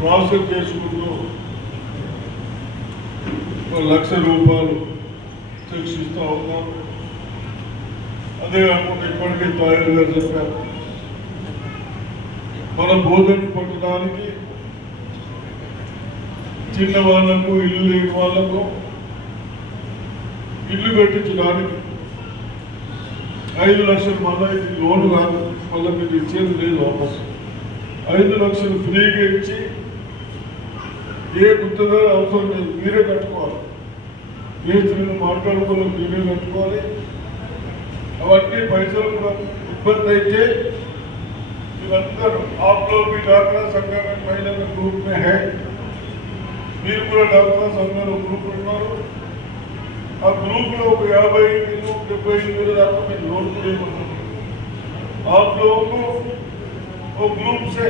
Process చేసుకుంటూ ₹1,00,000 checks ఇస్తూ ఉన్నాం. అదే కాకుండా ఇప్పటికే తాయర్ గారు చెప్పారు, మన బోధన పట్టడానికి చిన్న వాళ్లకు, ఇల్లు లేని వాళ్లకు ఇల్లు కట్టించడానికి 5 లక్షలు మళ్ళీ ఇది లోన్ కాదు, మళ్ళీ మీరు ఇచ్చేది లేదు వాపస్. 5 లక్షలు ఫ్రీగా ఇచ్చి ఏ గుర్తుగా అవసరం లేదు, మీరే కట్టుకోవాలి. మేస్త్రిని మాట్లాడుకోవాలి, మీరే కట్టుకోవాలి. అవన్నీ పైసలు కూడా ఇబ్బంది అయితే మీరందరూ आप लोग भी डॉक्टर संघ में महिला ग्रुप में है, మీరు కూడా డాక్టర్ సంఘంలో గ్రూప్ ఉన్నారు. ఆ గ్రూప్లో ఒక 50,000-70,000 దాకా మేము లోన్ చేయమన్నాం. आप लोगों को वो ग्रुप से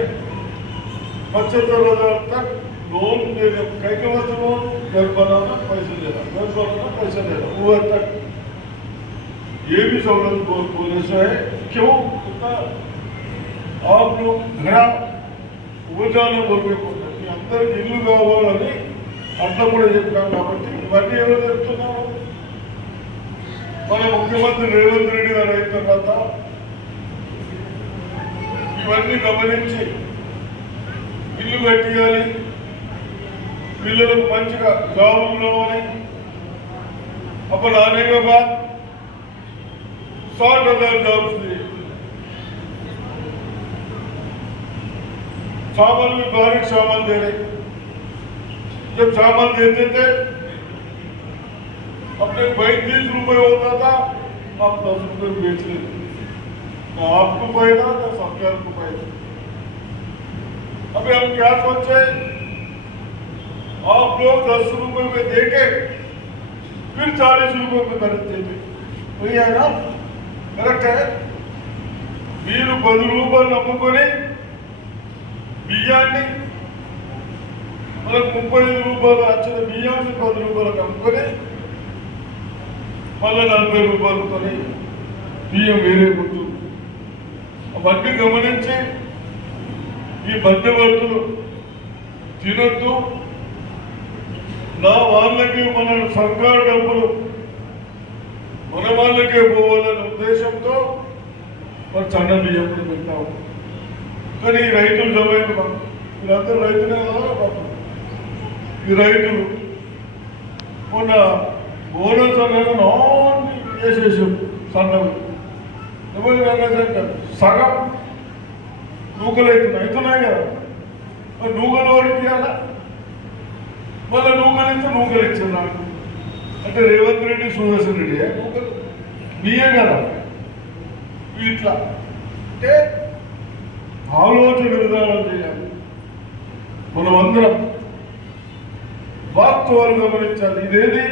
75,000 तक लोन देने, कई वस्तु लोन, घर बनाना पैसे देना, घर बनाना पैसा देना, वो तक ये भी सहूलत बोलने से है. क्यों इतना आप लोग घरा ఊజాలను కోరుకుంటున్నారు, మీ అందరికి ఇల్లు కావాలని అట్లా కూడా చెప్తాం. కాబట్టి ఇవన్నీ ఎవరు చెప్తున్నారు? మన ముఖ్యమంత్రి రేవంత్ రెడ్డి గారు అయిన తర్వాత ఇవన్నీ గమనించి ఇల్లు కట్టియాలి, పిల్లలకు మంచిగా జాబులు రావాలి. అప్పుడు आने के बाद 60,000 जॉब्स दिए. सामान में बारीक सामान दे रहे. जब सामान देते थे अपने भाई 30 रुपए होता था, आप 10 रुपए बेच लेते. ना आपको फायदा ना सरकार को फायदा. अभी हम क्या सोचे, आप लोग 10 रुपए में देके फिर 40 रुपए में खरीदते थे. वही है ना, करेक्ट है. మీరు 10 రూపాయలు నమ్ముకొని బియ్యాన్ని మనకు 35 రూపాయలు వచ్చిన బియ్యాన్ని 10 రూపాయలకు అమ్ముకొని మళ్ళీ 40 రూపాయలతోని బియ్యం వేరే ఉంటుంది. అవన్నీ గమనించి ఈ మధ్యవర్తులు తినొద్దు, నా వాళ్ళకి మన సర్కారు డబ్బులు మన వాళ్ళకే పోవాలనే ఉద్దేశంతో మన సన్న బియ్యం పెడతాము. కానీ ఈ రైతులు జమైంది, వీళ్ళందరూ రైతులే కదా. ఈ రైతులు మొన్న బోనస్ అనేది నాన్ని వేసేసాం సన్నవి. ఎవరి రంగంటే సగం నూకలు అవుతున్నాయి కదా. మరి నూకలు వాడికి ఇవ్వాలా, మళ్ళీ నూకలు ఇస్తే నూకలు ఇచ్చారు నాకు. అంటే రేవంత్ రెడ్డి, సుదర్శన్ రెడ్డి నూకలు మీయే కదా. ఇట్లా అంటే ఆలోచన విధానం చేయాలి. మనం అందరం వాస్తవాలు గమనించాలి. ఇదేది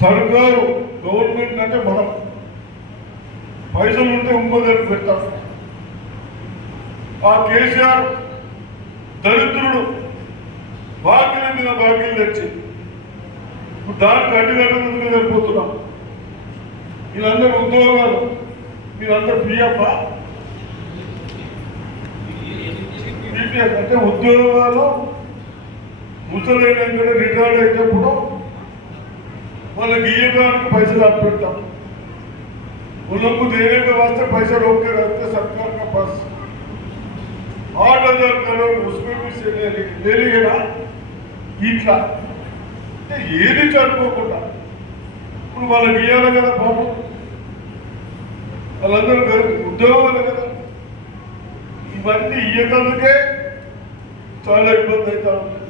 సర్కారు, గవర్నమెంట్ అంటే మనం పైసలు ఉంటే ఇంకోదానికి పెడతాం. ఆ కేసీఆర్ దరిద్రుడు బాకీల మీద బాకీలు తెచ్చి దానికి అడ్డుగడ్డగా సరిపోతున్నాం. వీళ్ళందరూ ఉద్యోగాలు, మీరందరూ పిఎఫ్ అంటే ఉద్యోగాలు ముసలైన రిటైర్డ్ అయినప్పుడు వాళ్ళకి ఇవ్వడానికి పైసలు అప్పెడతాం. उनको देने के वास्ते पैसा रोक के रखते सरकार का पास 8,000 करोड़ उसमें भी से ले लेंगे ना. इట్లా ఏది చదువుకోకుండా ఇప్పుడు వాళ్ళకి ఇవ్వాలి కదా పాపం. వాళ్ళందరూ ఉద్యోగాలు కదా. ఇవన్నీ ఇయ్యగలిగే చాలా ఇబ్బంది అవుతా ఉంది.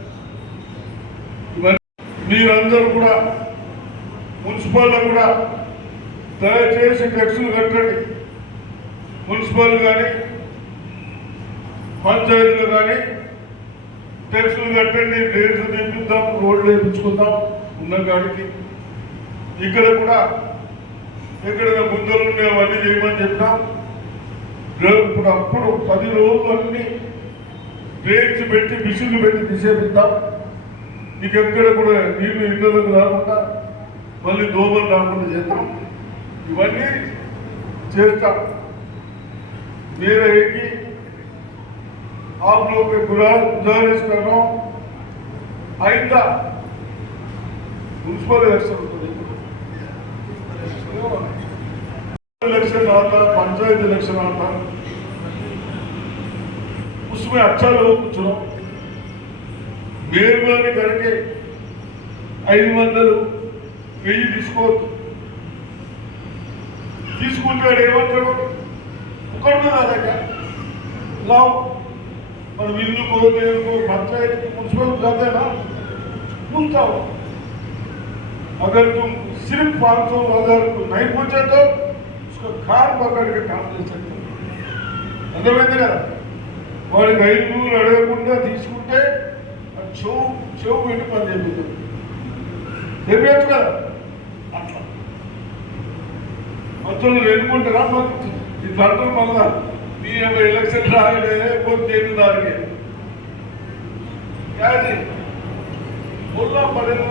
ఇవన్నీ మీరందరూ కూడా మున్సిపాల్లో కూడా దయచేసి ట్యాక్సులు కట్టండి. మున్సిపల్ కానీ పంచాయతీలు కానీ ట్యాక్సులు కట్టండి. రేట్లు తెప్పిద్దాం, రోడ్లు వేయించుకుందాం ఉన్న కాడికి. ఇక్కడ కూడా ఎక్కడైనా గుంతలు ఉన్నాయి అవన్నీ చేయమని చెప్పినాం. ఇప్పుడు అప్పుడు 10 రోజులు అన్ని రేట్స్ పెట్టి మిషన్లు పెట్టి తీసేపిద్దాం. మీకు ఎక్కడ కూడా నీళ్ళు ఇళ్ళకు రాకుండా మళ్ళీ దోమలు రాకుండా చేద్దాం. ఇవన్నీ చేస్తాం. मेरा है कि आप लोग के गुजारिश कर रहा हूँ, आइंदा म्यूनसिपल इलेक्शन इलेक्शन आता, पंचायत इलेक्शन आता, उसमें अच्छा लोग चुनो, मेहरबानी करके 500 1000 తీసుకుంటాడు ఏమంటాడు ఒకటి మీద అలాగా लाओ और विल्लू को देव को पंचायत म्यूनसिपल जाते ना पूछता हो, अगर तुम सिर्फ 500,000 को नहीं पहुंचे तो उसका खान पकड़ के काम ले सकते हो, అర్థమైంది కదా. వాడికి 500 అడగకుండా తీసుకుంటే చెవు పెట్టి పని చెప్తుంది చెప్పచ్చు కదా. అట్లా మొత్తం ఎన్నుకుంటారా ఇట్లా అంటారు. మళ్ళా మీ ఎలక్షన్ రాగడే పోతే దానికి बोलना पड़ेगा.